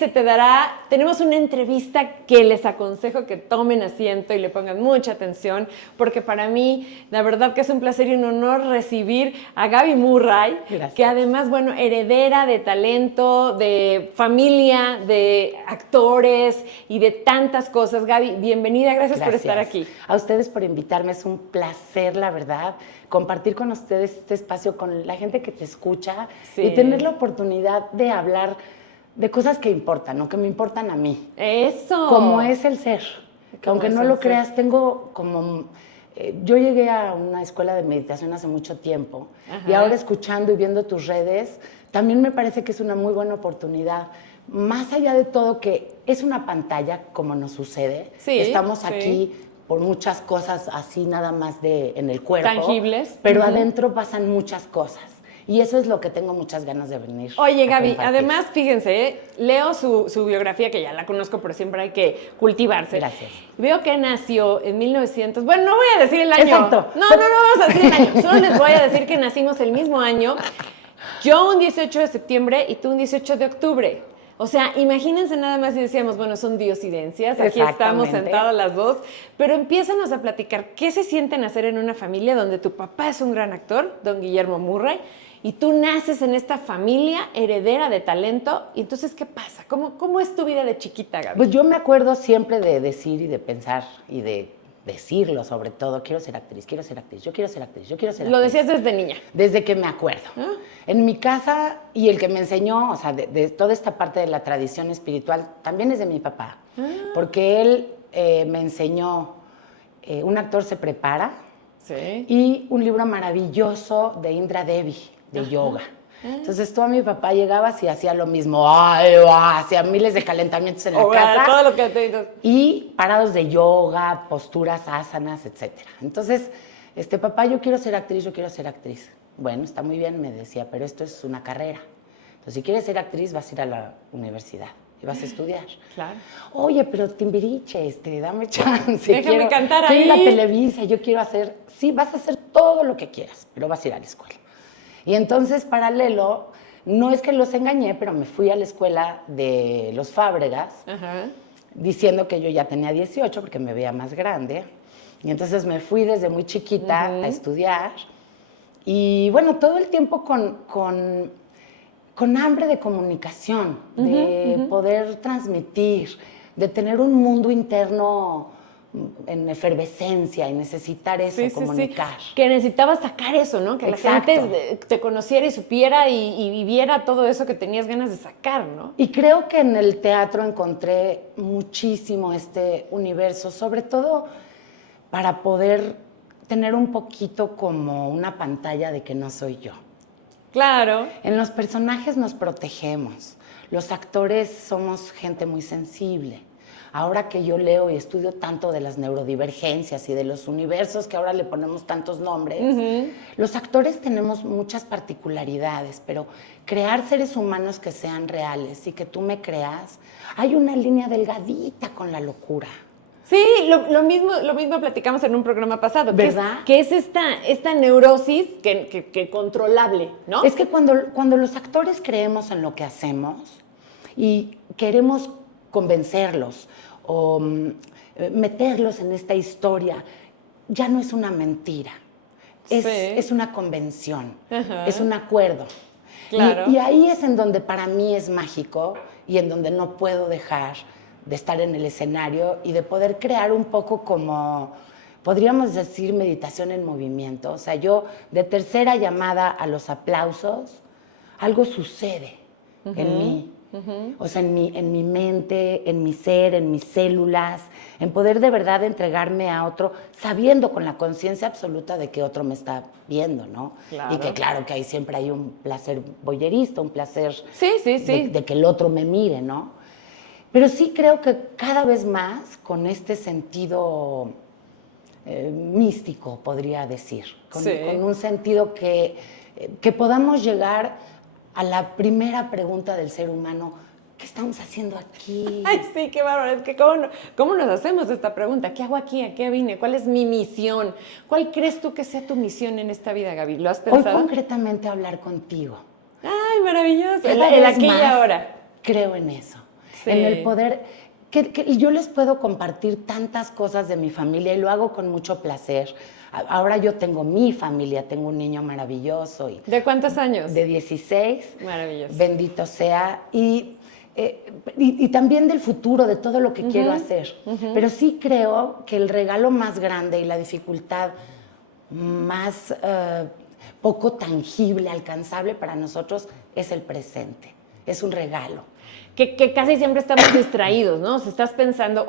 se te dará. Tenemos una entrevista que les aconsejo que tomen asiento y le pongan mucha atención, porque para mí, la verdad que es un placer y un honor recibir a Gaby Murray, Gracias. que además, bueno, heredera de talento, de familia, de actores y de tantas cosas. Gaby, bienvenida, gracias por estar aquí. A ustedes por invitarme, es un placer, la verdad, compartir con ustedes este espacio, con la gente que te escucha y tener la oportunidad de hablar de cosas que importan, ¿no? Que me importan a mí. Eso. Como es el ser. Que aunque no lo creas, tengo como... yo llegué a una escuela de meditación hace mucho tiempo. Ajá. Y ahora escuchando y viendo tus redes, también me parece que es una muy buena oportunidad. Más allá de todo que es una pantalla, como nos sucede. Sí, estamos aquí por muchas cosas así nada más en el cuerpo. Tangibles. Pero adentro pasan muchas cosas. Y eso es lo que tengo muchas ganas de venir. Oye, Gaby, además, fíjense, leo su biografía, que ya la conozco, pero siempre hay que cultivarse. Gracias. Veo que nació en 1900. Bueno, no voy a decir el año. Exacto. No vamos a decir el año. Solo les voy a decir que nacimos el mismo año. Yo un 18 de septiembre y tú un 18 de octubre. O sea, imagínense nada más si decíamos, bueno, son diosidencias, aquí estamos sentadas las dos, pero empiézanos a platicar qué se siente nacer en una familia donde tu papá es un gran actor, don Guillermo Murray, y tú naces en esta familia heredera de talento, y entonces, ¿qué pasa? ¿Cómo es tu vida de chiquita, Gaby? Pues yo me acuerdo siempre de decir y de pensar y de decirlo sobre todo, quiero ser actriz, quiero ser actriz, yo quiero ser actriz, yo quiero ser actriz. Lo decías desde niña. Desde que me acuerdo. ¿Ah? En mi casa, y el que me enseñó, o sea, de toda esta parte de la tradición espiritual, también es de mi papá. Ah. Porque él me enseñó, un actor se prepara, y un libro maravilloso de Indra Devi, de yoga. Entonces tú a mi papá llegabas y hacía lo mismo, hacía miles de calentamientos en la casa. Todos los calentamientos. Y parados de yoga, posturas, asanas, etc. Entonces, papá, yo quiero ser actriz, yo quiero ser actriz. Bueno, está muy bien, me decía, pero esto es una carrera. Entonces, si quieres ser actriz, vas a ir a la universidad y vas a estudiar. Claro. Oye, pero Timbiriche, dame chance. Déjame cantar ahí. Quiero ir a Televisa, yo quiero hacer... Sí, vas a hacer todo lo que quieras, pero vas a ir a la escuela. Y entonces, paralelo, no es que los engañé, pero me fui a la escuela de los Fábregas, diciendo que yo ya tenía 18 porque me veía más grande. Y entonces me fui desde muy chiquita a estudiar. Y bueno, todo el tiempo con hambre de comunicación, de poder transmitir, de tener un mundo interno en efervescencia y necesitar eso, comunicar. Sí. Que necesitabas sacar eso, ¿no? Que la gente te conociera y supiera y viviera todo eso que tenías ganas de sacar, ¿no? Y creo que en el teatro encontré muchísimo este universo, sobre todo para poder tener un poquito como una pantalla de que no soy yo. Claro. En los personajes nos protegemos. Los actores somos gente muy sensible. Ahora que yo leo y estudio tanto de las neurodivergencias y de los universos que ahora le ponemos tantos nombres, los actores tenemos muchas particularidades, pero crear seres humanos que sean reales y que tú me creas, hay una línea delgadita con la locura. Sí, lo mismo platicamos en un programa pasado. ¿Verdad? Que es esta neurosis que controlable, ¿no? Es que cuando los actores creemos en lo que hacemos y queremos convencerlos o meterlos en esta historia, ya no es una mentira, es una convención, es un acuerdo. Claro. Y ahí es en donde para mí es mágico y en donde no puedo dejar de estar en el escenario y de poder crear un poco como, podríamos decir, meditación en movimiento. O sea, yo de tercera llamada a los aplausos, algo sucede en mí. O sea, en mi mente, en mi ser, en mis células, en poder de verdad entregarme a otro, sabiendo con la conciencia absoluta de que otro me está viendo, ¿no? Claro. Y que claro que ahí siempre hay un placer voyerista, un placer sí. De que el otro me mire, ¿no? Pero sí creo que cada vez más con este sentido místico, podría decir, con un sentido que podamos llegar a la primera pregunta del ser humano, ¿qué estamos haciendo aquí? Ay, sí, qué bárbaro. Es que ¿cómo nos hacemos esta pregunta? ¿Qué hago aquí? ¿A qué vine? ¿Cuál es mi misión? ¿Cuál crees tú que sea tu misión en esta vida, Gaby? ¿Lo has pensado? Hoy concretamente hablar contigo. Ay, maravilloso. El aquí y ahora. Creo en eso. Sí. en el poder, que yo les puedo compartir tantas cosas de mi familia y lo hago con mucho placer. Ahora yo tengo mi familia, tengo un niño maravilloso. ¿De cuántos años? De 16. Maravilloso. Bendito sea. Y también del futuro, de todo lo que quiero hacer. Pero sí creo que el regalo más grande y la dificultad más poco tangible, alcanzable para nosotros es el presente. Es un regalo. Que casi siempre estamos distraídos, ¿no? O sea, estás pensando,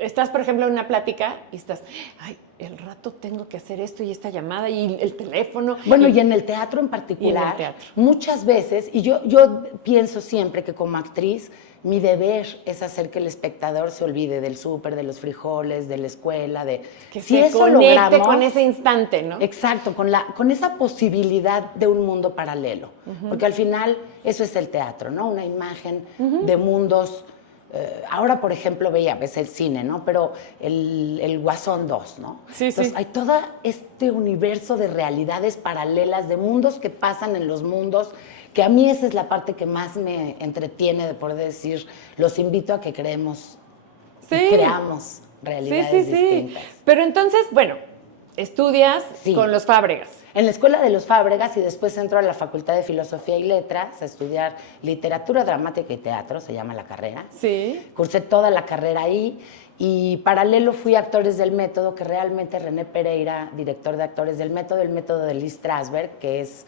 estás, por ejemplo, en una plática y estás, ay, el rato tengo que hacer esto y esta llamada y el teléfono. Bueno, y en el teatro en particular, muchas veces, y yo pienso siempre que como actriz, mi deber es hacer que el espectador se olvide del súper, de los frijoles, de la escuela, que si se eso conecte logramos, con ese instante, ¿no? Exacto, con esa posibilidad de un mundo paralelo. Porque al final eso es el teatro, ¿no? Una imagen de mundos. Ahora, por ejemplo, ves el cine, ¿no? Pero el Guasón 2, ¿no? Sí, Entonces, sí. hay todo este universo de realidades paralelas, de mundos que pasan en los mundos, que a mí esa es la parte que más me entretiene de poder decir, los invito a que creamos y creamos realidades distintas. Pero entonces, bueno, estudias con los Fábregas. En la Escuela de los Fábregas y después entro a la Facultad de Filosofía y Letras a estudiar literatura dramática y teatro, se llama la carrera. Sí. Cursé toda la carrera ahí y paralelo fui a Actores del Método, que realmente René Pereira, director de Actores del Método de Lee Strasberg, que es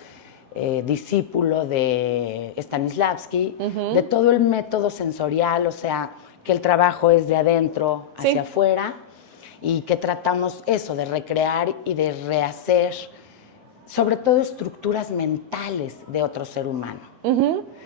discípulo de Stanislavski, de todo el método sensorial, o sea, que el trabajo es de adentro hacia afuera y que tratamos eso, de recrear y de rehacer sobre todo estructuras mentales de otro ser humano.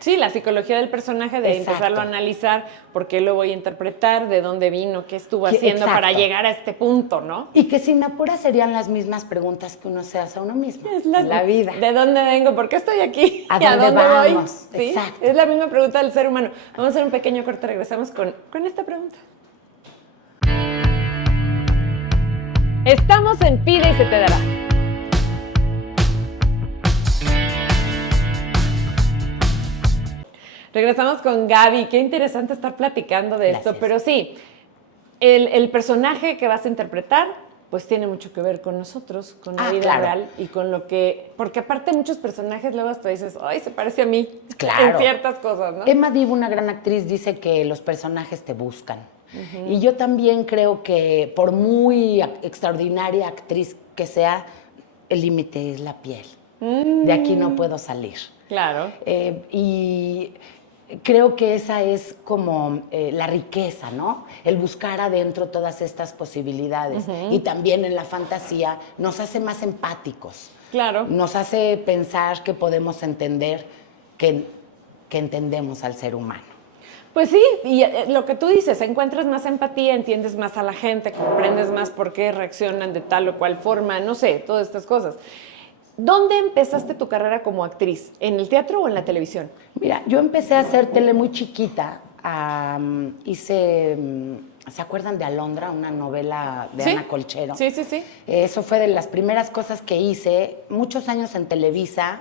Sí, la psicología del personaje, de empezarlo a analizar, por qué lo voy a interpretar, de dónde vino, qué estuvo haciendo para llegar a este punto, ¿no? Y que sin apura serían las mismas preguntas que uno se hace a uno mismo en la vida. ¿De dónde vengo? ¿Por qué estoy aquí? ¿A dónde vamos? ¿Sí? Exacto. Es la misma pregunta del ser humano. Vamos a hacer un pequeño corte, regresamos con esta pregunta. Estamos en Pide y se te dará. Regresamos con Gaby. Qué interesante estar platicando de esto, pero sí, el personaje que vas a interpretar pues tiene mucho que ver con nosotros, con la vida real y con lo que... Porque aparte muchos personajes luego hasta dices, ay, se parece a mí en ciertas cosas, ¿no? Emma Div, una gran actriz, dice que los personajes te buscan. Y yo también creo que por muy extraordinaria actriz que sea, el límite es la piel. De aquí no puedo salir. Claro. Y creo que esa es como la riqueza, ¿no? El buscar adentro todas estas posibilidades. Y también en la fantasía nos hace más empáticos. Claro. Nos hace pensar que podemos entender que entendemos al ser humano. Pues sí, y lo que tú dices, encuentras más empatía, entiendes más a la gente, comprendes más por qué reaccionan de tal o cual forma, no sé, todas estas cosas. ¿Dónde empezaste tu carrera como actriz? ¿En el teatro o en la televisión? Mira, yo empecé a hacer tele muy chiquita. Hice, ¿se acuerdan de Alondra? Una novela de Ana Colchero. Sí, sí, sí. Eso fue de las primeras cosas que hice. Muchos años en Televisa.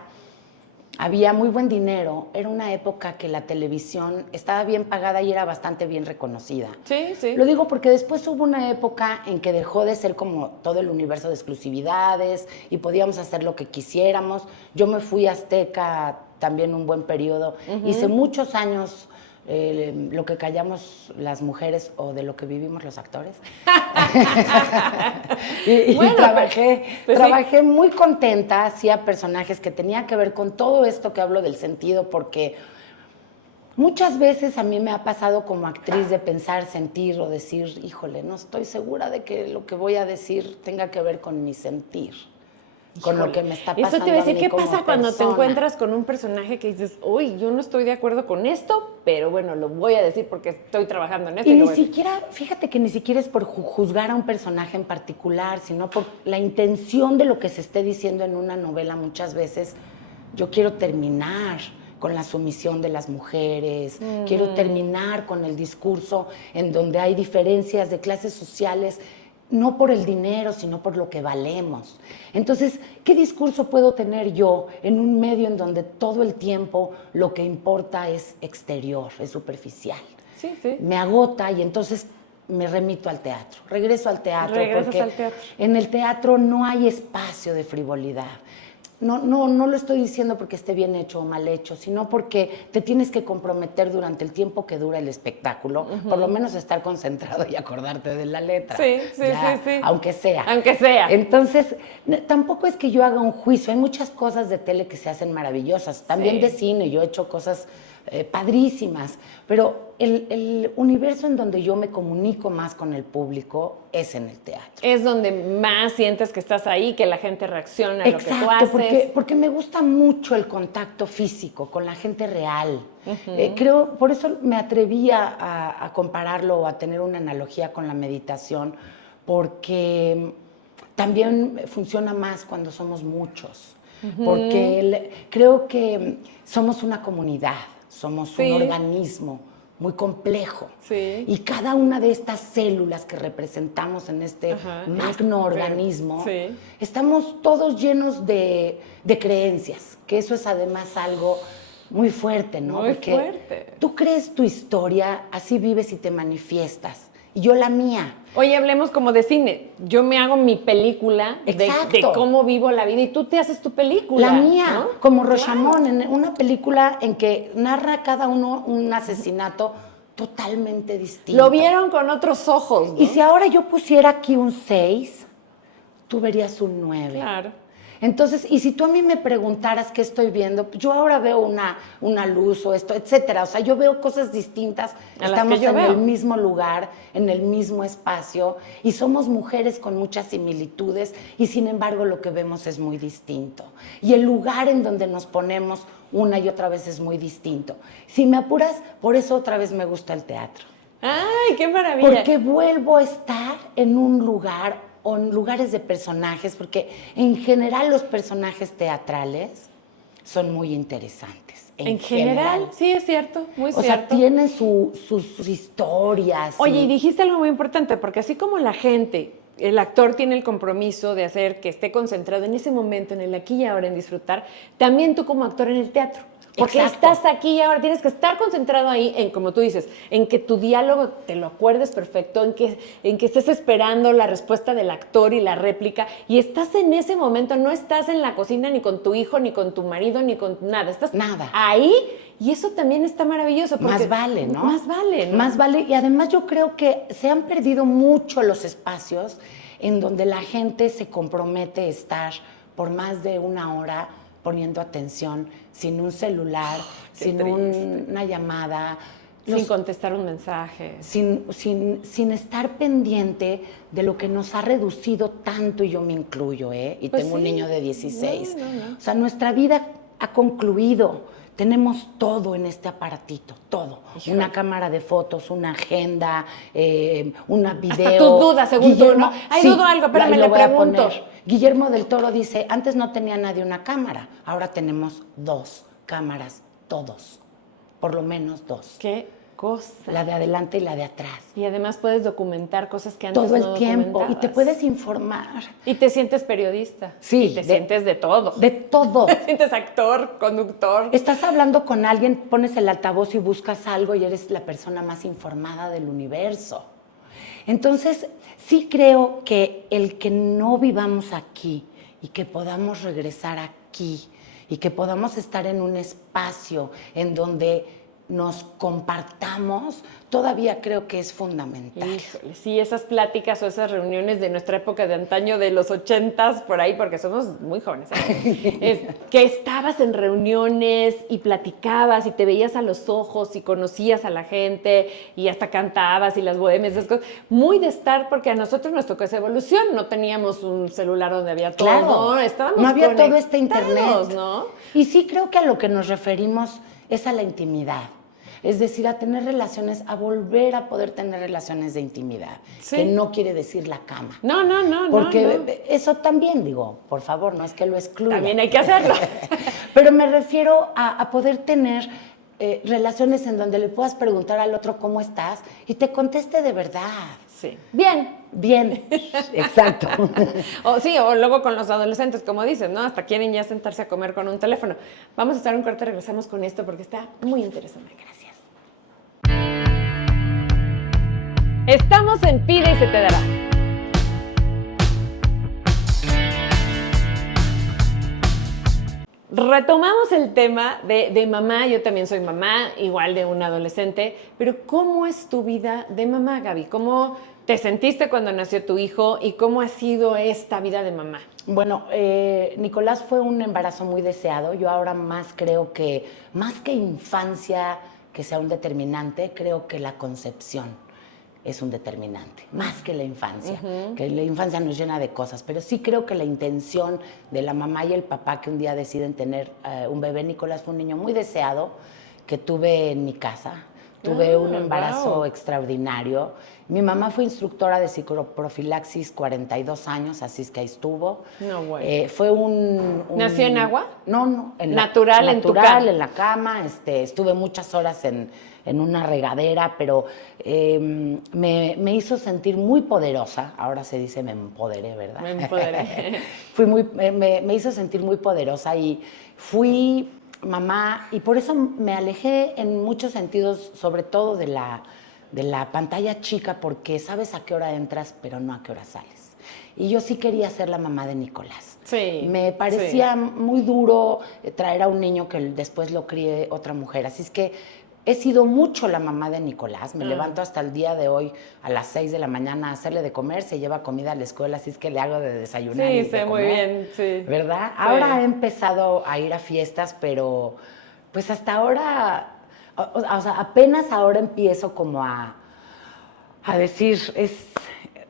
Había muy buen dinero. Era una época que la televisión estaba bien pagada y era bastante bien reconocida. Sí, sí. Lo digo porque después hubo una época en que dejó de ser como todo el universo de exclusividades y podíamos hacer lo que quisiéramos. Yo me fui a Azteca también un buen periodo. Hice muchos años lo que callamos las mujeres o de lo que vivimos los actores. y bueno, trabajé muy contenta, hacía personajes que tenían que ver con todo esto que hablo del sentido, porque muchas veces a mí me ha pasado como actriz de pensar, sentir o decir, híjole, no estoy segura de que lo que voy a decir tenga que ver con mi sentir. Con lo que me está pasando. Eso te iba a decir, ¿qué pasa cuando persona? te encuentras con un personaje que dices, uy, yo no estoy de acuerdo con esto, pero bueno, lo voy a decir porque estoy trabajando en esto? Y ni siquiera, fíjate que ni siquiera es por juzgar a un personaje en particular, sino por la intención de lo que se esté diciendo en una novela. Muchas veces yo quiero terminar con la sumisión de las mujeres, quiero terminar con el discurso en donde hay diferencias de clases sociales, no por el dinero, sino por lo que valemos. Entonces, ¿qué discurso puedo tener yo en un medio en donde todo el tiempo lo que importa es exterior, es superficial? Sí, sí. Me agota y entonces me remito al teatro. Regreso al teatro. Regresas porque al teatro. en el teatro no hay espacio de frivolidad. No lo estoy diciendo porque esté bien hecho o mal hecho, sino porque te tienes que comprometer durante el tiempo que dura el espectáculo, por lo menos estar concentrado y acordarte de la letra. Sí, sí, sí. Aunque sea. Aunque sea. Entonces, tampoco es que yo haga un juicio. Hay muchas cosas de tele que se hacen maravillosas, también de cine. Yo he hecho cosas padrísimas, pero el universo en donde yo me comunico más con el público es en el teatro. Es donde más sientes que estás ahí, que la gente reacciona a lo que tú haces. Porque me gusta mucho el contacto físico con la gente real. Creo, por eso me atreví a compararlo o a tener una analogía con la meditación, porque también funciona más cuando somos muchos, porque creo que somos una comunidad. Somos un organismo muy complejo. Sí. Y cada una de estas células que representamos en este magno organismo, estamos todos llenos de creencias, que eso es además algo muy fuerte, ¿no? Muy Porque fuerte. tú crees tu historia, así vives y te manifiestas. Y yo la mía. Oye, hablemos como de cine. Yo me hago mi película de cómo vivo la vida y tú te haces tu película. La mía, ¿no? como Rashomon, en una película en que narra cada uno un asesinato totalmente distinto. Lo vieron con otros ojos, ¿no? Y si ahora yo pusiera aquí un 6, tú verías un 9. Claro. Entonces, y si tú a mí me preguntaras qué estoy viendo, yo ahora veo una luz o esto, etcétera. O sea, yo veo cosas distintas. Estamos en el mismo lugar, en el mismo espacio, y somos mujeres con muchas similitudes, y sin embargo lo que vemos es muy distinto. Y el lugar en donde nos ponemos una y otra vez es muy distinto. Si me apuras, por eso otra vez me gusta el teatro. ¡Ay, qué maravilla! Porque vuelvo a estar en un lugar o en lugares de personajes, porque en general los personajes teatrales son muy interesantes. En general, sí, es cierto, muy cierto. O sea, tienen sus historias. Oye, y dijiste algo muy importante, porque así como la gente, el actor tiene el compromiso de hacer que esté concentrado en ese momento, en el aquí y ahora, en disfrutar, también tú como actor en el teatro. Porque estás aquí y ahora tienes que estar concentrado ahí en, como tú dices, en que tu diálogo te lo acuerdes perfecto, en que estés esperando la respuesta del actor y la réplica, y estás en ese momento, no estás en la cocina ni con tu hijo, ni con tu marido, ni con nada, estás ahí, y eso también está maravilloso. Más vale, ¿no? Más vale, ¿no? Más vale, y además yo creo que se han perdido mucho los espacios en donde la gente se compromete a estar por más de una hora poniendo atención, sin un celular, sin una llamada. Sin contestar un mensaje. Sin estar pendiente de lo que nos ha reducido tanto, y yo me incluyo, y pues tengo un niño de 16. No. O sea, nuestra vida ha concluido. Tenemos todo en este aparatito, todo. Híjole. Una cámara de fotos, una agenda, una video. Hasta tus dudas, según tú, ¿no? Ahí dudo algo, espérame, le pregunto. Guillermo del Toro dice, antes no tenía nadie una cámara, ahora tenemos 2 cámaras, todos. Por lo menos 2. ¿Qué cosa? La de adelante y la de atrás. Y además puedes documentar cosas que antes todo el no tiempo, y te puedes informar. Y te sientes periodista. Sí. Y te sientes de todo. De todo. Te sientes actor, conductor. Estás hablando con alguien, pones el altavoz y buscas algo y eres la persona más informada del universo. Entonces, sí creo que el que no vivamos aquí y que podamos regresar aquí y que podamos estar en un espacio en donde nos compartamos, todavía creo que es fundamental. Híjole, sí, esas pláticas o esas reuniones de nuestra época de antaño, de los 80s, por ahí, porque somos muy jóvenes, que estabas en reuniones y platicabas y te veías a los ojos y conocías a la gente y hasta cantabas y las bohemias, esas cosas. Muy de estar, porque a nosotros nos tocó esa evolución, no teníamos un celular donde había todo, claro, estábamos no había todo este internet, ¿no? Y sí creo que a lo que nos referimos es a la intimidad. Es decir, a tener relaciones, a volver a poder tener relaciones de intimidad, que no quiere decir la cama. No. Porque eso también, digo, por favor, no es que lo excluya. También hay que hacerlo. Pero me refiero a poder tener relaciones en donde le puedas preguntar al otro cómo estás y te conteste de verdad. Sí. Bien, exacto. o luego con los adolescentes, como dices, ¿no? Hasta quieren ya sentarse a comer con un teléfono. Vamos a estar un corte, regresamos con esto porque está muy interesante. Gracias. Estamos en Pide y se te dará. Retomamos el tema de mamá. Yo también soy mamá, igual de un adolescente, pero ¿cómo es tu vida de mamá, Gaby? ¿Cómo te sentiste cuando nació tu hijo y cómo ha sido esta vida de mamá? Bueno, Nicolás fue un embarazo muy deseado. Yo ahora creo que, más que infancia que sea un determinante, creo que la concepción es un determinante, más que la infancia. Que la infancia nos llena de cosas, pero sí creo que la intención de la mamá y el papá que un día deciden tener un bebé. Nicolás fue un niño muy deseado que tuve en mi casa. Tuve un embarazo extraordinario. Mi mamá fue instructora de psicoprofilaxis 42 años, así es que ahí estuvo. No, bueno. Fue un... ¿Nació en agua? No. Natural en tu cama. Natural, en la cama. Estuve muchas horas en una regadera, pero me hizo sentir muy poderosa. Ahora se dice me empoderé, ¿verdad? Me empoderé. Me hizo sentir muy poderosa y fui mamá, y por eso me alejé en muchos sentidos, sobre todo de la pantalla chica, porque sabes a qué hora entras, pero no a qué hora sales. Y yo sí quería ser la mamá de Nicolás. Sí. Me parecía muy duro traer a un niño que después lo críe otra mujer. Así es que he sido mucho la mamá de Nicolás. Me levanto hasta el día de hoy a las 6 de la mañana a hacerle de comer. Se lleva comida a la escuela, así es que le hago de desayunar y de sé comer. muy bien, sí. ¿Verdad? Sí. Ahora he empezado a ir a fiestas, pero pues hasta ahora, o sea, apenas ahora empiezo como a decir,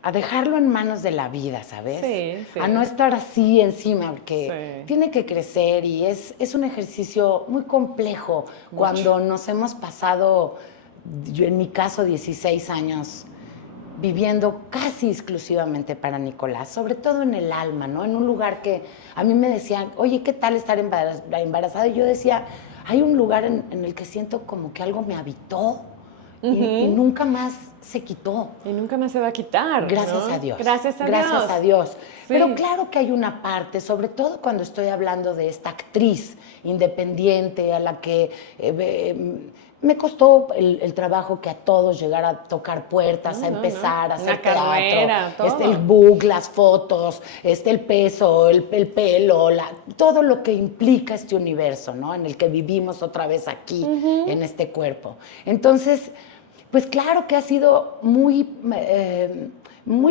a dejarlo en manos de la vida, ¿sabes? Sí. A no estar así encima, porque tiene que crecer y es un ejercicio muy complejo. Mucho. Cuando nos hemos pasado, yo en mi caso, 16 años viviendo casi exclusivamente para Nicolás, sobre todo en el alma, ¿no? En un lugar que a mí me decían, oye, ¿qué tal estar embarazada? Y yo decía, hay un lugar en el que siento como que algo me habitó y nunca más se quitó. Y nunca más se va a quitar. Gracias, ¿no? a Dios. Gracias a Dios. Gracias a Dios. Sí. Pero claro que hay una parte, sobre todo cuando estoy hablando de esta actriz independiente a la que me costó el trabajo que a todos llegar a tocar puertas, a empezar a hacer carrera, teatro. El book, las fotos, el peso, el pelo, todo lo que implica este universo, ¿no? En el que vivimos otra vez aquí, en este cuerpo. Entonces, pues claro que ha sido muy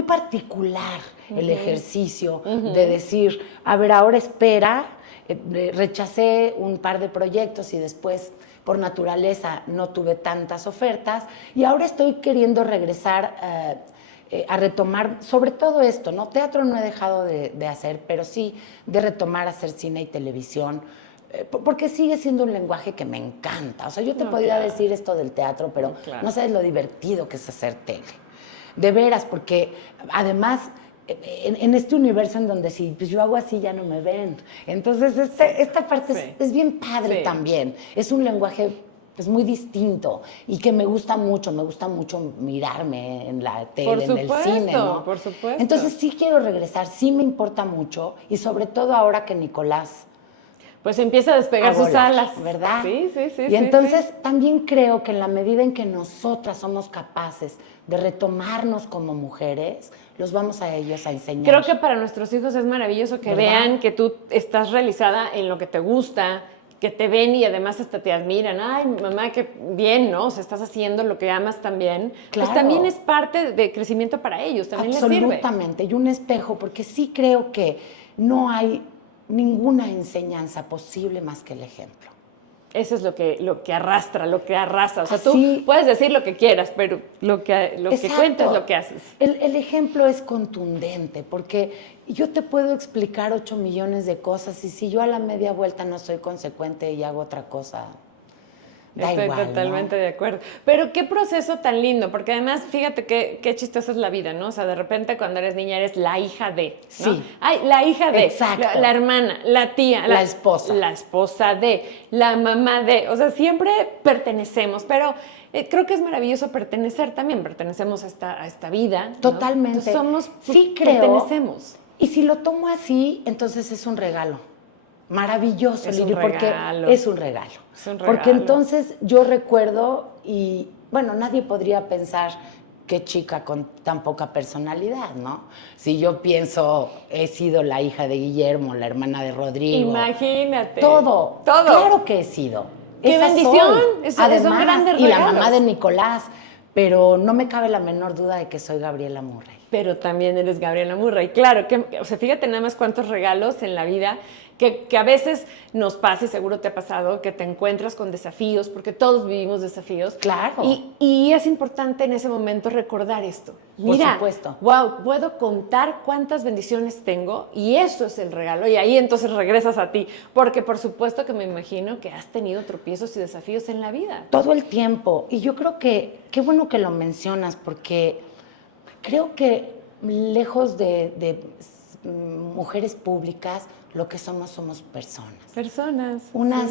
particular el ejercicio de decir, a ver, ahora espera. Rechacé un par de proyectos y después, por naturaleza, no tuve tantas ofertas y ahora estoy queriendo regresar a retomar, sobre todo esto, ¿no? Teatro no he dejado de hacer, pero sí de retomar a hacer cine y televisión, porque sigue siendo un lenguaje que me encanta. O sea, yo te podría decir esto del teatro, pero no sabes lo divertido que es hacer tele. De veras, porque además en este universo en donde si pues yo hago así ya no me ven. Entonces esta parte es bien padre también. Es un lenguaje pues muy distinto y que me gusta mucho mirarme en la tele, en el cine, ¿no? Por supuesto. Entonces sí quiero regresar, sí me importa mucho y sobre todo ahora que Nicolás pues empieza a despegar sus alas, ¿verdad? Sí. Y entonces también creo que en la medida en que nosotras somos capaces de retomarnos como mujeres, los vamos a ellos a enseñar. Creo que para nuestros hijos es maravilloso que vean que tú estás realizada en lo que te gusta, que te ven y además hasta te admiran. Ay, mamá, qué bien, ¿no? O sea, estás haciendo lo que amas también. Claro. Pues también es parte de crecimiento para ellos, también les sirve. Absolutamente, y un espejo, porque sí creo que no hay ninguna enseñanza posible más que el ejemplo. Eso es lo que arrastra, lo que arrasa. O sea, tú puedes decir lo que quieras, pero lo que cuentas es lo que haces. El ejemplo es contundente, porque yo te puedo explicar 8 millones de cosas y si yo a la media vuelta no soy consecuente y hago otra cosa, Estoy totalmente de acuerdo. Pero qué proceso tan lindo, porque además, fíjate qué chistosa es la vida, ¿no? O sea, de repente cuando eres niña eres la hija de, ¿no? Sí. Ay, la hija de, exacto. La hermana, la tía, la esposa. La esposa de, la mamá de, o sea, siempre pertenecemos, pero creo que es maravilloso pertenecer también, pertenecemos a esta vida, ¿no? Totalmente. Entonces sí creo. Pertenecemos. Y si lo tomo así, entonces es un regalo. Maravilloso, Lili, porque es un regalo. Es un regalo. Porque entonces yo recuerdo, y bueno, nadie podría pensar qué chica con tan poca personalidad, ¿no? Si yo pienso, he sido la hija de Guillermo, la hermana de Rodrigo. Imagínate. Todo. Claro que he sido. ¡Qué Esa bendición! Soy. Son grandes regalos. Y la mamá de Nicolás. Pero no me cabe la menor duda de que soy Gabriela Murray. Pero también eres Gabriela Murray. Claro, o sea, fíjate nada más cuántos regalos en la vida que a veces nos pasa, y seguro te ha pasado, que te encuentras con desafíos, porque todos vivimos desafíos. Claro. Y es importante en ese momento recordar esto. Mira, por supuesto. Wow, puedo contar cuántas bendiciones tengo y eso es el regalo. Y ahí entonces regresas a ti, porque por supuesto que me imagino que has tenido tropiezos y desafíos en la vida. Todo el tiempo. Y yo creo que, qué bueno que lo mencionas, porque creo que lejos de mujeres públicas, lo que somos personas. Personas. Unas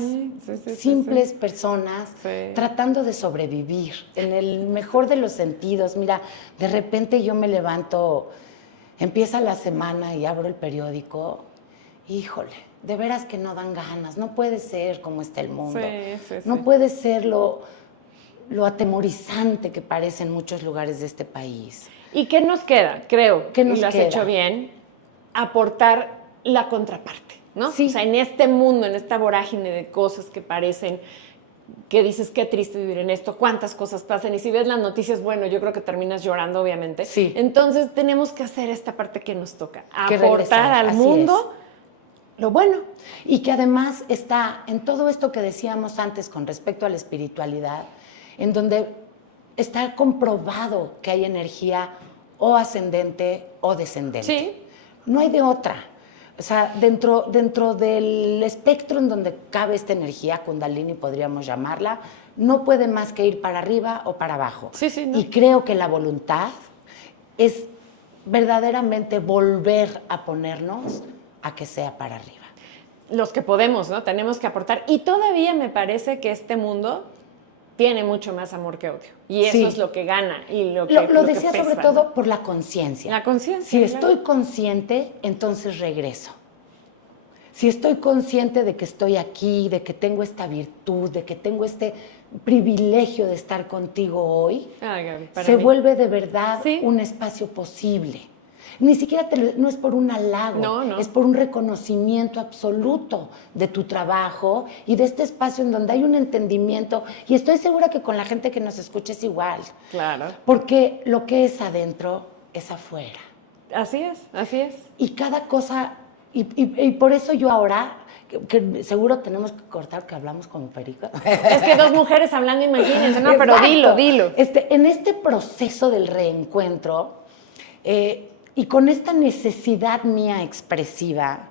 simples personas tratando de sobrevivir en el mejor de los sentidos. Mira, de repente yo me levanto, empieza la semana y abro el periódico. Híjole, de veras que no dan ganas. No puede ser como está el mundo. No puede ser lo atemorizante que parece en muchos lugares de este país. ¿Y qué nos queda? Creo que lo has queda? hecho bien, aportar la contraparte, ¿no? Sí. O sea, en este mundo, en esta vorágine de cosas que parecen, que dices, qué triste vivir en esto, cuántas cosas pasan, y si ves las noticias, bueno, yo creo que terminas llorando, obviamente. Sí. Entonces, tenemos que hacer esta parte que nos toca, que aportar regresar, al mundo lo bueno. Y que además está en todo esto que decíamos antes con respecto a la espiritualidad, en donde está comprobado que hay energía o ascendente o descendente. Sí. No hay de otra. O sea, dentro del espectro en donde cabe esta energía, Kundalini podríamos llamarla, no puede más que ir para arriba o para abajo. Sí, ¿no? Y creo que la voluntad es verdaderamente volver a ponernos a que sea para arriba. Los que podemos, ¿no? Tenemos que aportar. Y todavía me parece que este mundo tiene mucho más amor que odio. Y eso es lo que gana y lo decía que pesa, sobre todo por la conciencia. La conciencia. Si estoy consciente, entonces regreso. Si estoy consciente de que estoy aquí, de que tengo esta virtud, de que tengo este privilegio de estar contigo hoy, se vuelve de verdad un espacio posible. Ni siquiera no es por un halago, es por un reconocimiento absoluto de tu trabajo y de este espacio en donde hay un entendimiento. Y estoy segura que con la gente que nos escucha es igual. Claro. Porque lo que es adentro es afuera. Así es, así es. Y cada cosa, y por eso yo ahora, que seguro tenemos que cortar que hablamos como pericos. Es que dos mujeres hablando, imagínense, no, pero dilo. En este proceso del reencuentro, y con esta necesidad mía expresiva,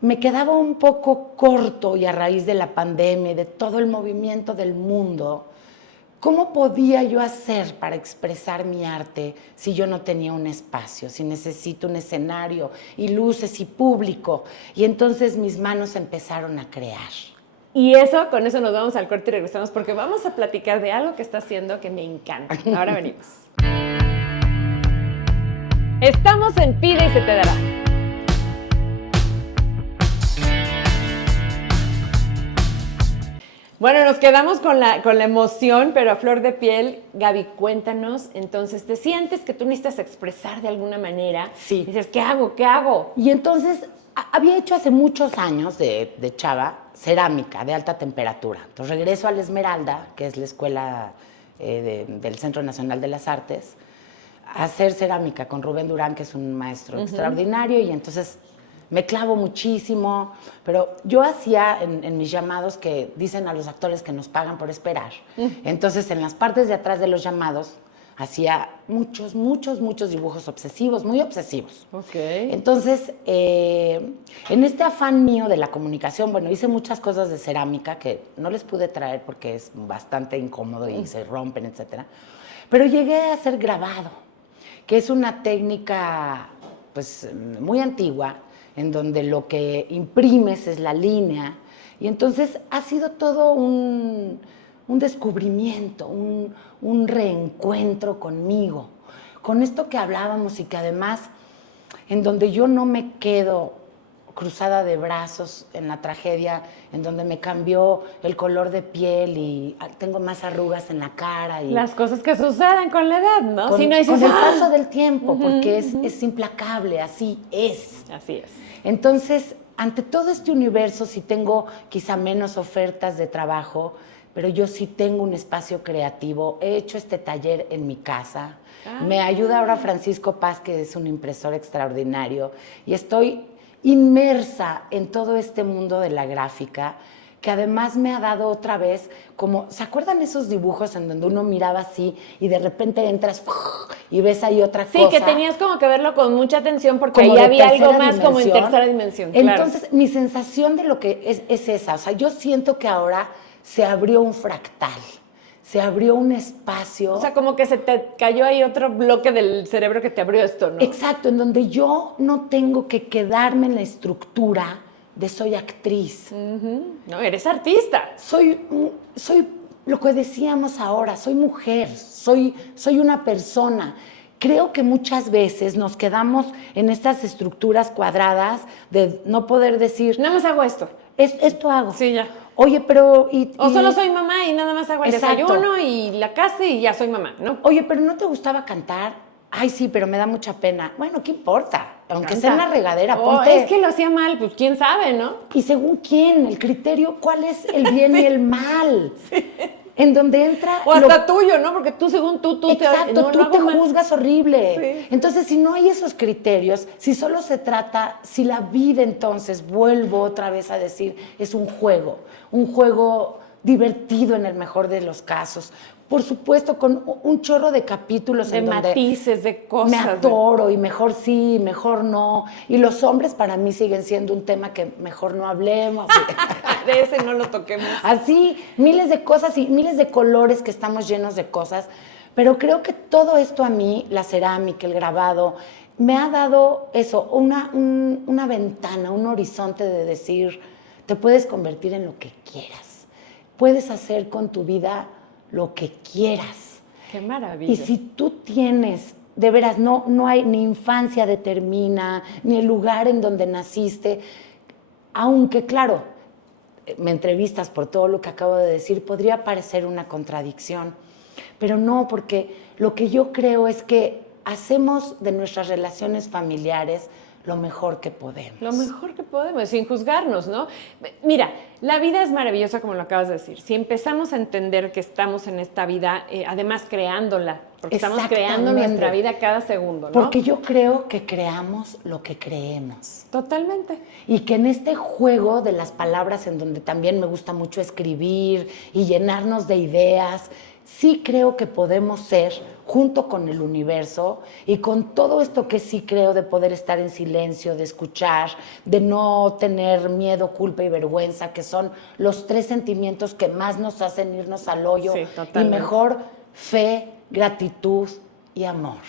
me quedaba un poco corto, y a raíz de la pandemia y de todo el movimiento del mundo, ¿cómo podía yo hacer para expresar mi arte si yo no tenía un espacio, si necesito un escenario y luces y público? Y entonces mis manos empezaron a crear. Y con eso nos vamos al corte y regresamos, porque vamos a platicar de algo que está haciendo que me encanta. Ahora venimos. Estamos en Pide y se te dará. Bueno, nos quedamos con la emoción, pero a flor de piel. Gaby, cuéntanos, entonces, ¿te sientes que tú necesitas expresar de alguna manera? Sí. Dices, ¿qué hago? ¿Qué hago? Y entonces, había hecho hace muchos años de chava cerámica de alta temperatura. Entonces regreso a la Esmeralda, que es la escuela del Centro Nacional de las Artes, a hacer cerámica con Rubén Durán, que es un maestro extraordinario, y entonces me clavo muchísimo, pero yo hacía en mis llamados, que dicen a los actores que nos pagan por esperar, entonces en las partes de atrás de los llamados hacía muchos dibujos obsesivos, muy obsesivos. Okay. Entonces, en este afán mío de la comunicación, bueno, hice muchas cosas de cerámica que no les pude traer porque es bastante incómodo y se rompen, etcétera, pero llegué a hacer grabado, que es una técnica pues muy antigua, en donde lo que imprimes es la línea, y entonces ha sido todo un descubrimiento, un reencuentro conmigo, con esto que hablábamos y que además, en donde yo no me quedo cruzada de brazos en la tragedia, en donde me cambió el color de piel y tengo más arrugas en la cara. Y las cosas que suceden con la edad, ¿no? con, Si no dices, con el ¡ah! paso del tiempo, porque es implacable, así es. Así es. Entonces, ante todo este universo, sí tengo quizá menos ofertas de trabajo, pero yo sí tengo un espacio creativo. He hecho este taller en mi casa. Me ayuda ahora Francisco Paz, que es un impresor extraordinario, y estoy inmersa en todo este mundo de la gráfica, que además me ha dado otra vez como, ¿se acuerdan esos dibujos en donde uno miraba así y de repente entras y ves ahí otra cosa? Sí, que tenías como que verlo con mucha atención porque Como ahí de había algo tercera más como en dimensión. tercera dimensión. Claro. Entonces, mi sensación de lo que es esa. O sea, yo siento que ahora se abrió un fractal, se abrió un espacio. O sea, como que se te cayó ahí otro bloque del cerebro que te abrió esto, ¿no? Exacto, en donde yo no tengo que quedarme en la estructura de soy actriz. No, eres artista. Soy lo que decíamos ahora, soy mujer, soy una persona. Creo que muchas veces nos quedamos en estas estructuras cuadradas de no poder decir, Nada más hago esto. Esto hago. Sí, ya. Oye, pero... O solo soy mamá y nada más hago el Exacto. desayuno y la casa y ya soy mamá, ¿no? Oye, pero ¿no te gustaba cantar? Ay, sí, pero me da mucha pena. Bueno, ¿qué importa? Aunque sea en la regadera, ponte... Es que lo hacía mal, pues quién sabe, ¿no? ¿Y según quién? El criterio, ¿cuál es el bien y el mal? Sí. En donde entra... O hasta tuyo, ¿no? Porque tú, según tú Exacto, tú te juzgas horrible. Sí. Entonces, si no hay esos criterios, si solo se trata, si la vida entonces, vuelvo otra vez a decir, es un juego divertido en el mejor de los casos. Por supuesto, con un chorro de capítulos de en donde matices, de cosas. Me atoro y mejor sí, mejor no. Y los hombres para mí siguen siendo un tema que mejor no hablemos. De ese no lo toquemos. Así, miles de cosas y miles de colores que estamos llenos de cosas. Pero creo que todo esto a mí, la cerámica, el grabado, me ha dado eso, una ventana, un horizonte de decir, te puedes convertir en lo que quieras. Puedes hacer con tu vida lo que quieras. ¡Qué maravilla! Y si tú tienes, de veras, no hay ni infancia determina, ni el lugar en donde naciste, aunque claro, me entrevistas por todo lo que acabo de decir, podría parecer una contradicción, pero no, porque lo que yo creo es que hacemos de nuestras relaciones familiares lo mejor que podemos. Lo mejor que podemos, sin juzgarnos, ¿no? Mira, la vida es maravillosa, como lo acabas de decir. Si empezamos a entender que estamos en esta vida, además creándola, porque estamos creando nuestra vida cada segundo, ¿no? Porque yo creo que creamos lo que creemos. Totalmente. Y que en este juego de las palabras, en donde también me gusta mucho escribir y llenarnos de ideas, sí creo que podemos ser, junto con el universo y con todo esto que sí creo de poder estar en silencio, de escuchar, de no tener miedo, culpa y vergüenza, que son los 3 sentimientos que más nos hacen irnos al hoyo. Sí, y mejor fe, gratitud y amor.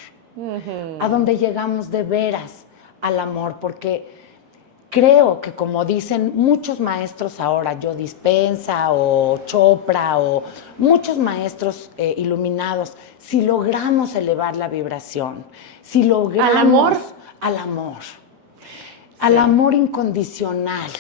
A donde llegamos de veras al amor, porque creo que, como dicen muchos maestros ahora, Joe Dispenza o Chopra o muchos maestros iluminados, si logramos elevar la vibración, si logramos al amor incondicional.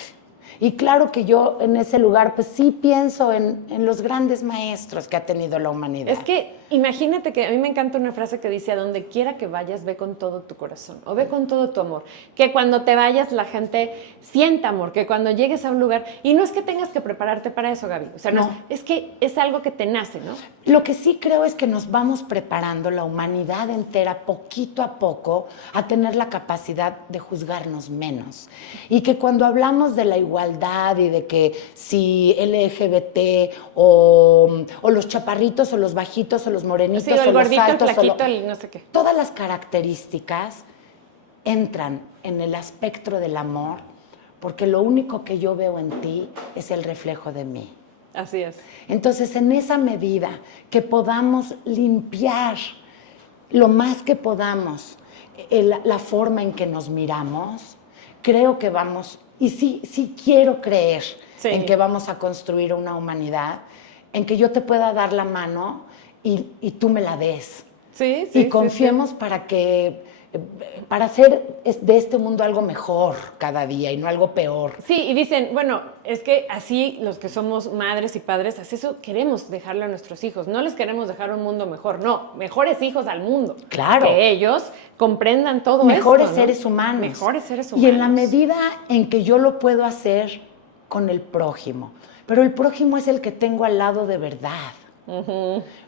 Y claro que yo en ese lugar pues sí pienso en los grandes maestros que ha tenido la humanidad. Es que imagínate que a mí me encanta una frase que dice, a donde quiera que vayas, ve con todo tu corazón o ve con todo tu amor. Que cuando te vayas la gente sienta amor, que cuando llegues a un lugar, y no es que tengas que prepararte para eso, Gaby, o sea, no. Es que es algo que te nace, ¿no? Lo que sí creo es que nos vamos preparando la humanidad entera poquito a poco a tener la capacidad de juzgarnos menos. Y que cuando hablamos de la igualdad y de que si LGBT o los chaparritos o los bajitos o los morenitos sí, o el o los gordito, altos, el flaquito, el no sé qué. Todas las características entran en el espectro del amor, porque lo único que yo veo en ti es el reflejo de mí. Así es. Entonces, en esa medida que podamos limpiar lo más que podamos la forma en que nos miramos, creo que vamos, y sí quiero creer en que vamos a construir una humanidad en que yo te pueda dar la mano y tú me la des. Sí, y confiemos para que para hacer de este mundo algo mejor cada día y no algo peor. Sí, y dicen, bueno, es que así los que somos madres y padres, así eso queremos dejarle a nuestros hijos. No les queremos dejar un mundo mejor, no, mejores hijos al mundo. Claro. Que ellos comprendan todo Mejores esto, ¿no? seres humanos. Mejores seres humanos. Y en la medida en que yo lo puedo hacer con el prójimo. Pero el prójimo es el que tengo al lado de verdad.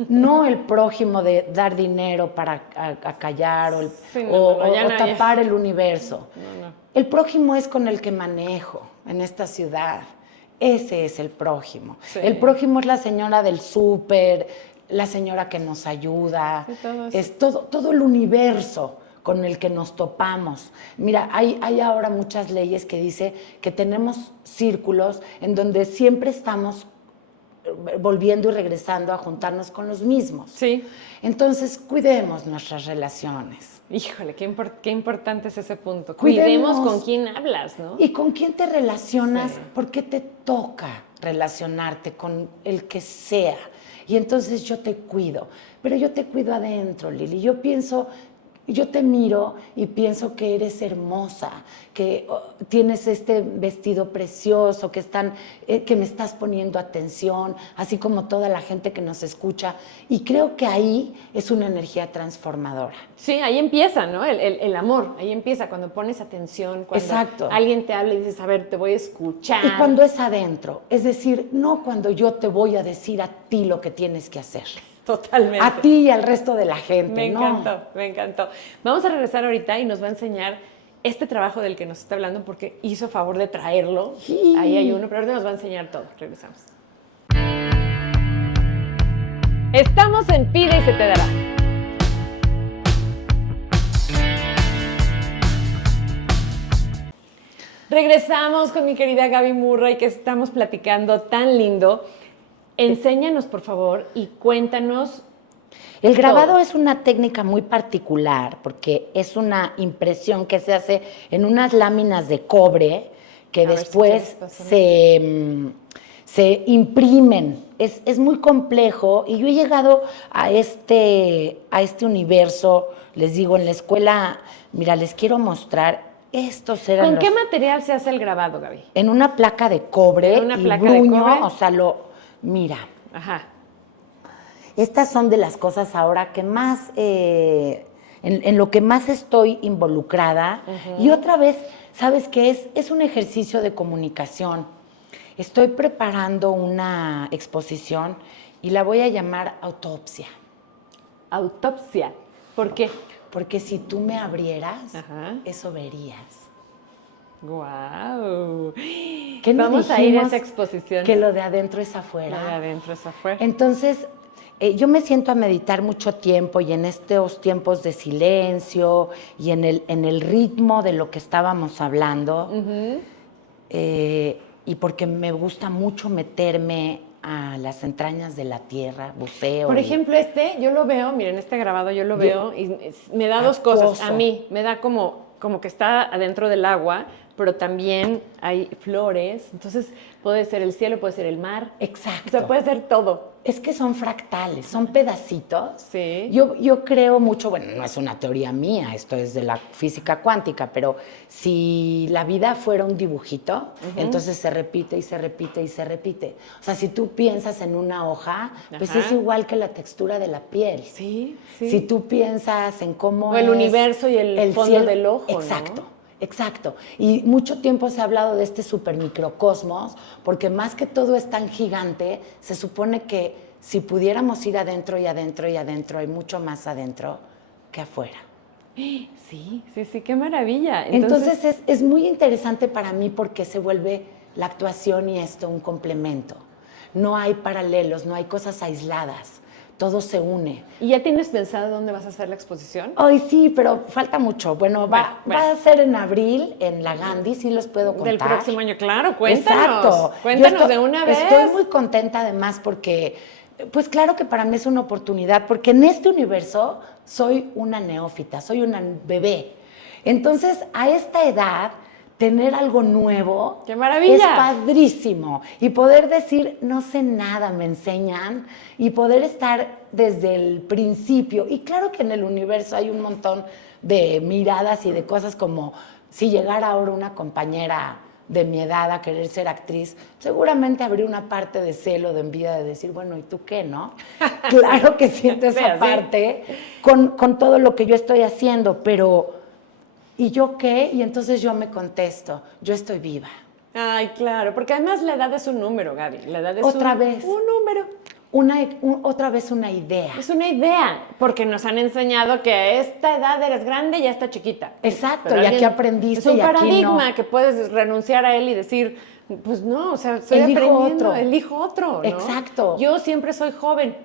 No el prójimo de dar dinero para acallar o tapar el universo. No. El prójimo es con el que manejo en esta ciudad. Ese es el prójimo. Sí. El prójimo es la señora del súper, la señora que nos ayuda. Sí, todo eso. Es todo el universo con el que nos topamos. Mira, hay ahora muchas leyes que dice que tenemos círculos en donde siempre estamos volviendo y regresando a juntarnos con los mismos. Sí. Entonces, cuidemos nuestras relaciones. Híjole, qué importante es ese punto. Cuidemos Cuidemos con quién hablas, ¿no? Y con quién te relacionas, Sí. porque te toca relacionarte con el que sea. Y entonces yo te cuido, pero yo te cuido adentro, Lili. Yo te miro y pienso que eres hermosa, que tienes este vestido precioso, que me estás poniendo atención, así como toda la gente que nos escucha. Y creo que ahí es una energía transformadora. Sí, ahí empieza, ¿no? El amor, ahí empieza cuando pones atención, cuando Exacto. alguien te habla y dices, a ver, te voy a escuchar. Y cuando es adentro, es decir, no cuando yo te voy a decir a ti lo que tienes que hacer. Totalmente. A ti y al resto de la gente, Me ¿no? encantó, me encantó. Vamos a regresar ahorita y nos va a enseñar este trabajo del que nos está hablando porque hizo favor de traerlo. Sí. Ahí hay uno, pero ahorita nos va a enseñar todo. Regresamos. Estamos en Pide y se te dará. Regresamos con mi querida Gaby Murray, que estamos platicando tan lindo. Enséñanos, por favor, y cuéntanos. El grabado todo. es una técnica muy particular porque es una impresión que se hace en unas láminas de cobre que A ver si después quieres pasar. se imprimen. Es muy complejo y yo he llegado a este universo, les digo, en la escuela, mira, les quiero mostrar, estos eran ¿Con qué los- material se hace el grabado, Gaby? en una placa de cobre En una y placa de bruño, cobre. o sea, mira. Ajá. Estas son de las cosas ahora que más, en lo que más estoy involucrada. Y otra vez, ¿sabes qué? Es un ejercicio de comunicación. Estoy preparando una exposición y la voy a llamar Autopsia. Autopsia. ¿Por qué? Porque si tú me abrieras, Ajá. eso verías. ¡Guau! ¿Qué no Vamos a ir a dijimos esa exposición. que lo de adentro es afuera? Lo de adentro es afuera. Entonces, yo me siento a meditar mucho tiempo y en estos tiempos de silencio y en el ritmo de lo que estábamos hablando, y porque me gusta mucho meterme a las entrañas de la tierra, buceo. Por ejemplo, yo lo veo, miren, este grabado yo lo veo y me da dos Acuoso. cosas. A mí me da como que está adentro del agua, pero también hay flores. Entonces puede ser el cielo, puede ser el mar. Exacto. O sea, puede ser todo. Es que son fractales, son pedacitos. Sí. Yo creo mucho, bueno, no es una teoría mía, esto es de la física cuántica, pero si la vida fuera un dibujito, entonces se repite y se repite y se repite. O sea, si tú piensas en una hoja, pues Ajá. es igual que la textura de la piel. Sí, sí. Si tú piensas en cómo O el es universo y el fondo del ojo, ¿no? Exacto. Exacto. Y mucho tiempo se ha hablado de este supermicrocosmos, porque más que todo es tan gigante, se supone que si pudiéramos ir adentro y adentro y adentro, hay mucho más adentro que afuera. Sí, qué maravilla. Entonces es muy interesante para mí porque se vuelve la actuación y esto un complemento. No hay paralelos, no hay cosas aisladas. Todo se une. ¿Y ya tienes pensado dónde vas a hacer la exposición? Ay, sí, pero falta mucho. Bueno, Bueno. va a ser en abril, en la Gandhi, sí los puedo contar. Del próximo año, claro, cuéntanos. Exacto. Cuéntanos Yo de una vez. Estoy muy contenta además porque, pues claro que para mí es una oportunidad, porque en este universo soy una neófita, soy una bebé. Entonces, a esta edad, tener algo nuevo ¡Qué maravilla! es padrísimo. Y poder decir, no sé nada, me enseñan, y poder estar desde el principio. Y claro que en el universo hay un montón de miradas y de cosas como si llegara ahora una compañera de mi edad a querer ser actriz, seguramente habría una parte de celo, de envidia, de decir, bueno, ¿y tú qué, no? Claro que siento esa parte con todo lo que yo estoy haciendo, pero ¿y yo qué? Y entonces yo me contesto, yo estoy viva. Ay, claro, porque además la edad es un número, Gaby. La edad es Otra vez. un número. Otra vez una idea. Es una idea, porque nos han enseñado que a esta edad eres grande y ya está chiquita. Exacto, Pero y aquí aprendiste. Es un y aquí paradigma no. que puedes renunciar a él y decir, pues no, o sea, estoy Elijo aprendiendo, otro. elijo otro, ¿no? Exacto. Yo siempre soy joven.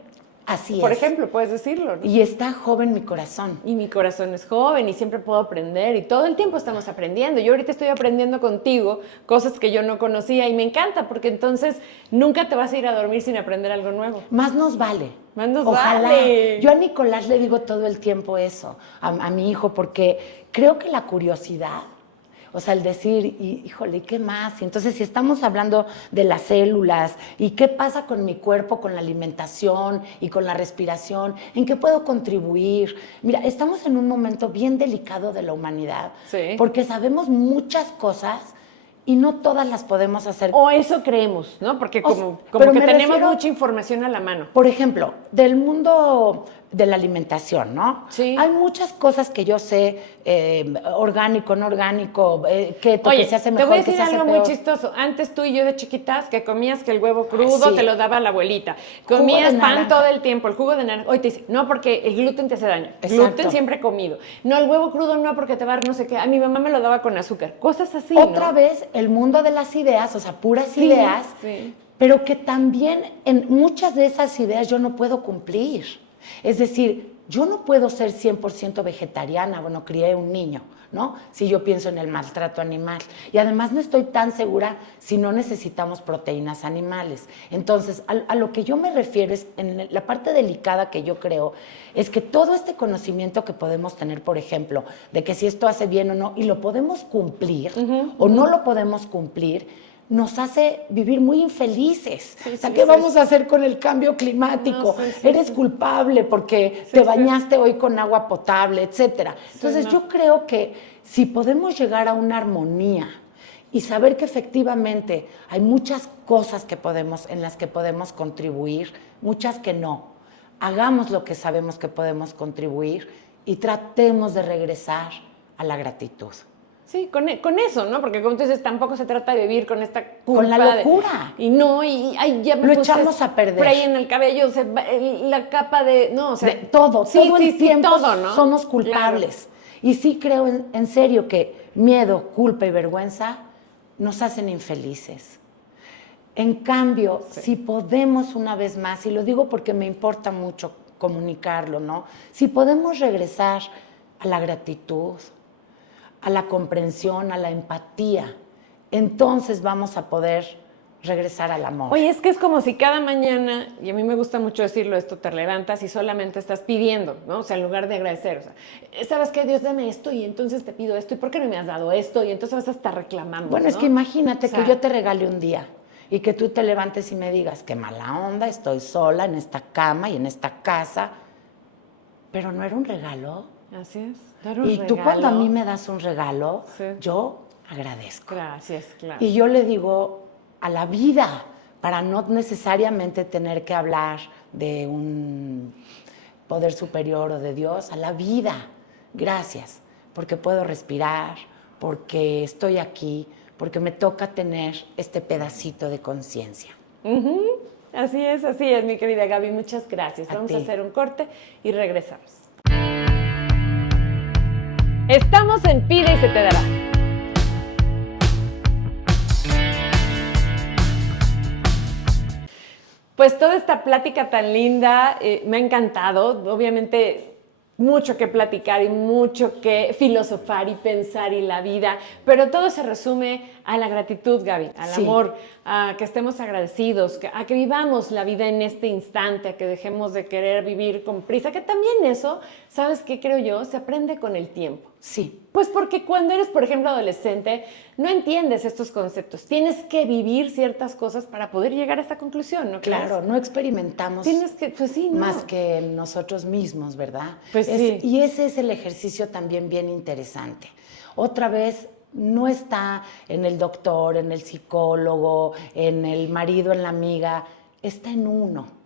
Así Por es. ejemplo, puedes decirlo, ¿no? Y está joven mi corazón. Y mi corazón es joven y siempre puedo aprender y todo el tiempo estamos aprendiendo. Yo ahorita estoy aprendiendo contigo cosas que yo no conocía y me encanta porque entonces nunca te vas a ir a dormir sin aprender algo nuevo. Más nos vale. Más nos Ojalá. vale. Yo a Nicolás le digo todo el tiempo eso, a mi hijo, porque creo que la curiosidad, o sea, el decir, híjole, ¿y qué más? Y entonces, si estamos hablando de las células, ¿y qué pasa con mi cuerpo, con la alimentación y con la respiración? ¿En qué puedo contribuir? Mira, estamos en un momento bien delicado de la humanidad, Sí. porque sabemos muchas cosas y no todas las podemos hacer. O eso creemos, ¿no? Porque como pero que me tenemos refiero- mucha información a la mano. Por ejemplo, del mundo de la alimentación, ¿no? Sí. Hay muchas cosas que yo sé, orgánico, no orgánico, keto, Oye, que se hace te mejor, voy a que decir se hace algo peor. muy chistoso. Antes tú y yo de chiquitas que comías que el huevo crudo Sí. te lo daba la abuelita. Jugo Comías de pan naranja. todo el tiempo, el jugo de naranja. Hoy te dice, no, porque el gluten te hace daño. Exacto. Gluten siempre he comido. No, el huevo crudo no, porque te va a dar no sé qué. A mi mamá me lo daba con azúcar. Cosas así, Otra ¿no? vez, el mundo de las ideas, o sea, puras Sí, ideas, sí. pero que también en muchas de esas ideas yo no puedo cumplir. Es decir, yo no puedo ser 100% vegetariana, bueno, crié un niño, ¿no? Si yo pienso en el maltrato animal. Y además no estoy tan segura si no necesitamos proteínas animales. Entonces, a lo que yo me refiero es, en la parte delicada que yo creo, es que todo este conocimiento que podemos tener, por ejemplo, de que si esto hace bien o no, y lo podemos cumplir o no lo podemos cumplir, nos hace vivir muy infelices. Sí, o sea, sí, ¿qué sí, vamos sí. a hacer con el cambio climático? No, sí, sí, Eres sí. culpable porque Sí, te sí. bañaste hoy con agua potable, etcétera. Entonces, no. yo creo que si podemos llegar a una armonía y saber que efectivamente hay muchas cosas en las que podemos contribuir, muchas que no, hagamos lo que sabemos que podemos contribuir y tratemos de regresar a la gratitud. Sí, con eso, ¿no? Porque como tú dices, tampoco se trata de vivir con esta culpa. Con la locura. Y no, y ay, ya me Lo puse echamos a perder. spray en el cabello, la capa de... No, o sea... De todo, sí, todo sí, el sí, tiempo todo, ¿no? somos culpables. Y sí creo en serio que miedo, culpa y vergüenza nos hacen infelices. En cambio, si podemos una vez más, y lo digo porque me importa mucho comunicarlo, ¿no? Si podemos regresar a la gratitud, a la comprensión, a la empatía, entonces vamos a poder regresar al amor. Oye, es que es como si cada mañana, y a mí me gusta mucho decirlo esto, te levantas y solamente estás pidiendo, ¿no? O sea, en lugar de agradecer. O sea, ¿sabes qué? Dios, dame esto y entonces te pido esto. ¿Y por qué no me has dado esto? Y entonces vas a estar reclamando, Bueno, ¿no? es que imagínate O sea, que yo te regale un día y que tú te levantes y me digas, qué mala onda, estoy sola en esta cama y en esta casa, pero no era un regalo. Así es. Dar un Y tú regalo. cuando a mí me das un regalo, Sí. yo agradezco. Gracias, claro. Y yo le digo a la vida, para no necesariamente tener que hablar de un poder superior o de Dios, a la vida, gracias, porque puedo respirar, porque estoy aquí, porque me toca tener este pedacito de conciencia. Así es, mi querida Gaby. Muchas gracias. A Vamos ti. a hacer un corte y regresamos. Estamos en Pide y se te dará. Pues toda esta plática tan linda me ha encantado. Obviamente mucho que platicar y mucho que filosofar y pensar y la vida, pero todo se resume a la gratitud, Gaby, al Sí. amor, a que estemos agradecidos, a que vivamos la vida en este instante, a que dejemos de querer vivir con prisa, que también eso, ¿sabes qué creo yo? Se aprende con el tiempo. Sí. Pues porque cuando eres, por ejemplo, adolescente, no entiendes estos conceptos. Tienes que vivir ciertas cosas para poder llegar a esta conclusión, ¿no crees? Claro, no experimentamos Tienes que, pues sí, no. más que nosotros mismos, ¿verdad? Pues sí. Y ese es el ejercicio también bien interesante. Otra vez, no está en el doctor, en el psicólogo, en el marido, en la amiga, está en uno.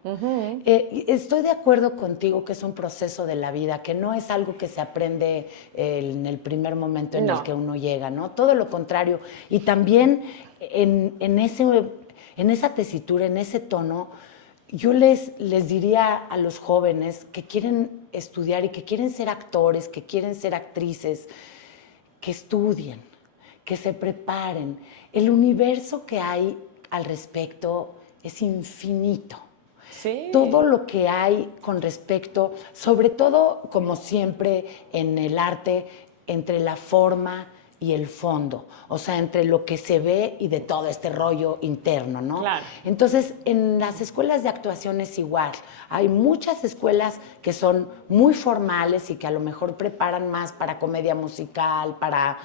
Estoy de acuerdo contigo que es un proceso de la vida, que no es algo que se aprende en el primer momento en el que uno llega, ¿no? Todo lo contrario. Y también en esa tesitura, en ese tono, yo les diría a los jóvenes que quieren estudiar y que quieren ser actores, que quieren ser actrices, que estudien, que se preparen. El universo que hay al respecto es infinito. Sí. Todo lo que hay con respecto, sobre todo, como siempre, en el arte, entre la forma y el fondo, o sea, entre lo que se ve y de todo este rollo interno, ¿no? Claro. Entonces, en las escuelas de actuación es igual. Hay muchas escuelas que son muy formales y que a lo mejor preparan más para comedia musical, para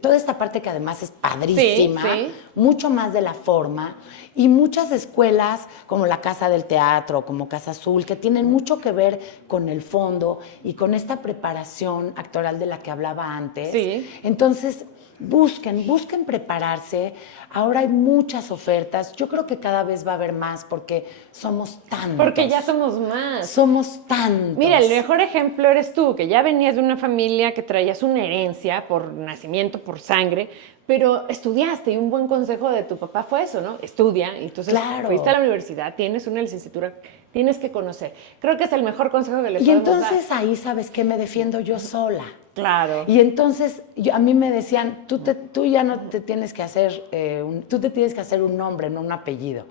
toda esta parte que además es padrísima, sí. mucho más de la forma. Y muchas escuelas, como la Casa del Teatro, como Casa Azul, que tienen mucho que ver con el fondo y con esta preparación actoral de la que hablaba antes. Sí. Entonces, busquen prepararse. Ahora hay muchas ofertas. Yo creo que cada vez va a haber más porque somos tantos. Porque ya somos más. Somos tantos. Mira, el mejor ejemplo eres tú, que ya venías de una familia que traías una herencia por nacimiento, por sangre, pero estudiaste y un buen consejo de tu papá fue eso, ¿no? Estudia, y entonces fuiste a la universidad, tienes una licenciatura, tienes que conocer. Creo que es el mejor consejo que le podemos dar. Y entonces ahí, ¿sabes qué? Me defiendo yo sola. Claro. Y entonces a mí me decían, tú ya no te tienes que hacer, tú te tienes que hacer un nombre, no un apellido.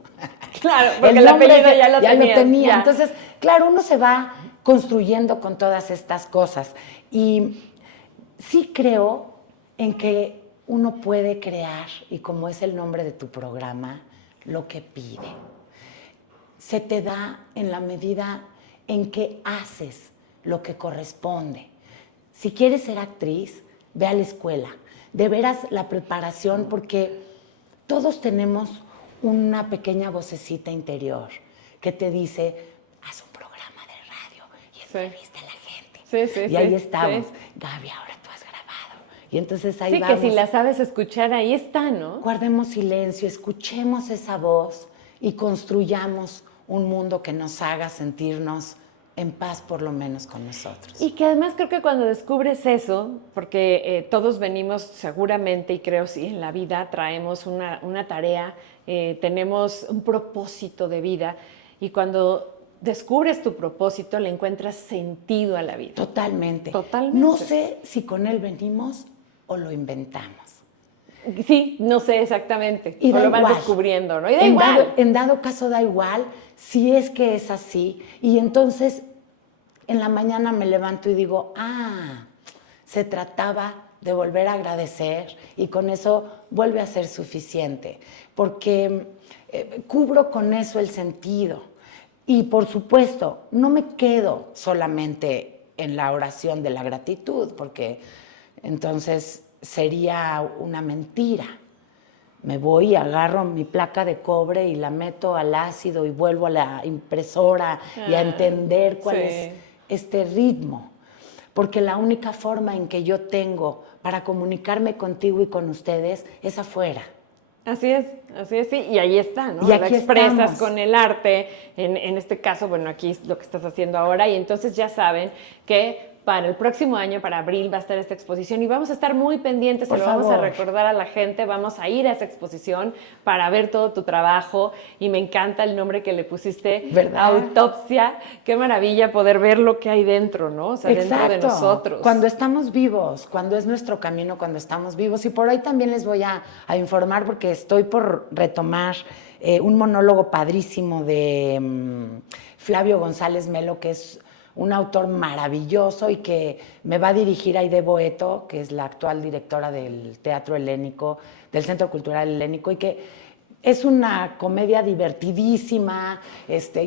Claro, porque el apellido ya lo tenía. Ya. Entonces, claro, uno se va construyendo con todas estas cosas. Y sí creo en que uno puede crear, y como es el nombre de tu programa, lo que pide. Se te da en la medida en que haces lo que corresponde. Si quieres ser actriz, ve a la escuela. De veras, la preparación, porque todos tenemos una pequeña vocecita interior que te dice, haz un programa de radio y entrevista a la gente. Y ahí estamos. Sí. Gaby, ahora tú has grabado. Y entonces ahí vamos. Sí, que si la sabes escuchar, ahí está, ¿no? Guardemos silencio, escuchemos esa voz y construyamos un mundo que nos haga sentirnos en paz, por lo menos con nosotros. Y que además creo que cuando descubres eso, porque todos venimos seguramente, y creo sí, en la vida traemos una tarea, tenemos un propósito de vida, y cuando descubres tu propósito, le encuentras sentido a la vida. Totalmente. Totalmente. No sé si con él venimos o lo inventamos. Sí, no sé exactamente. Y o lo vas igual. Descubriendo, ¿no? Y da igual. En dado caso da igual, si es que es así. Y entonces en la mañana me levanto y digo, se trataba de volver a agradecer y con eso vuelve a ser suficiente. Porque cubro con eso el sentido. Y por supuesto, no me quedo solamente en la oración de la gratitud, porque entonces sería una mentira. Me voy y agarro mi placa de cobre y la meto al ácido y vuelvo a la impresora y a entender cuál es este ritmo. Porque la única forma en que yo tengo para comunicarme contigo y con ustedes es afuera. Así es, sí, y ahí está, ¿no? Y aquí lo expresas estamos. con el arte, en este caso, bueno, aquí es lo que estás haciendo ahora, y entonces ya saben que para el próximo año, para abril, va a estar esta exposición y vamos a estar muy pendientes, se lo vamos a recordar a la gente, vamos a ir a esa exposición para ver todo tu trabajo y me encanta el nombre que le pusiste, ¿verdad? Autopsia, qué maravilla poder ver lo que hay dentro, ¿no? O sea, exacto. Dentro de nosotros. Cuando estamos vivos, cuando es nuestro camino, cuando estamos vivos. Y por ahí también les voy a informar porque estoy por retomar un monólogo padrísimo de Flavio González Melo, que es un autor maravilloso y que me va a dirigir Aide Boeto, que es la actual directora del Teatro Helénico, del Centro Cultural Helénico, y que Es una comedia divertidísima.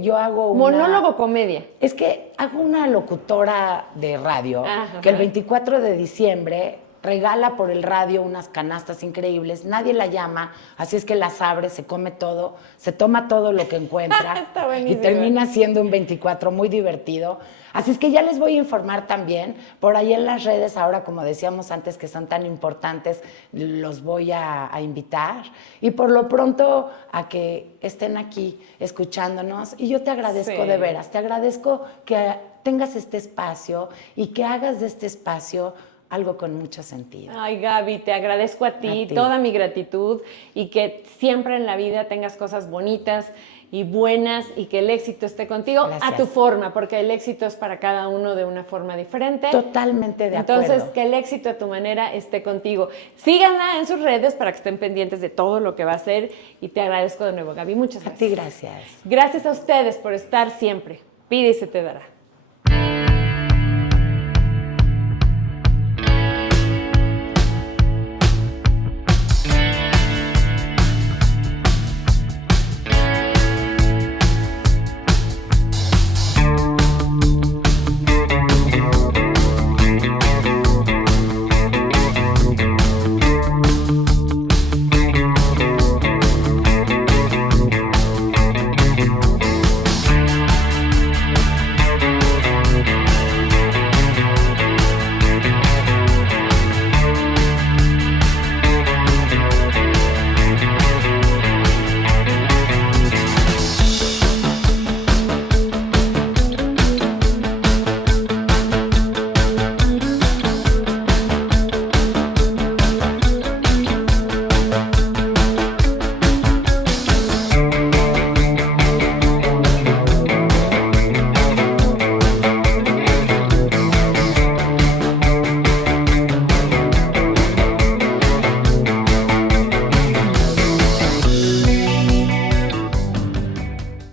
Yo hago Monólogo comedia. Es que hago una locutora de radio que el 24 de diciembre regala por el radio unas canastas increíbles, nadie la llama, así es que las abre, se come todo, se toma todo lo que encuentra Está buenísimo. Y termina siendo un 24 muy divertido. Así es que ya les voy a informar también, por ahí en las redes, ahora como decíamos antes que son tan importantes, los voy a invitar y por lo pronto a que estén aquí escuchándonos y yo te agradezco de veras, te agradezco que tengas este espacio y que hagas de este espacio algo con mucho sentido. Ay, Gaby, te agradezco a ti, toda mi gratitud y que siempre en la vida tengas cosas bonitas y buenas y que el éxito esté contigo. Gracias. A tu forma, porque el éxito es para cada uno de una forma diferente. Totalmente de acuerdo. Entonces, que el éxito a tu manera esté contigo. Síganla en sus redes para que estén pendientes de todo lo que va a hacer y te agradezco de nuevo, Gaby. Muchas gracias. A ti, gracias. Gracias a ustedes por estar siempre. Pide y se te dará.